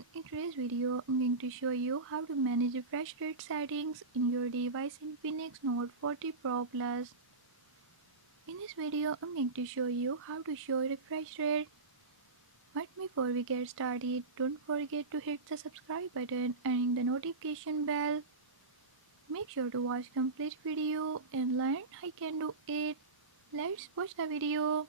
everyone, in today's video I'm going to show you how to manage refresh rate settings in your device Infinix Note 40 Pro Plus. In this video I'm going to show you how to show refresh rate. But before we get started, don't forget to hit the subscribe button and ring the notification bell. Make sure to watch complete video and learn how you can do it. Let's watch the video.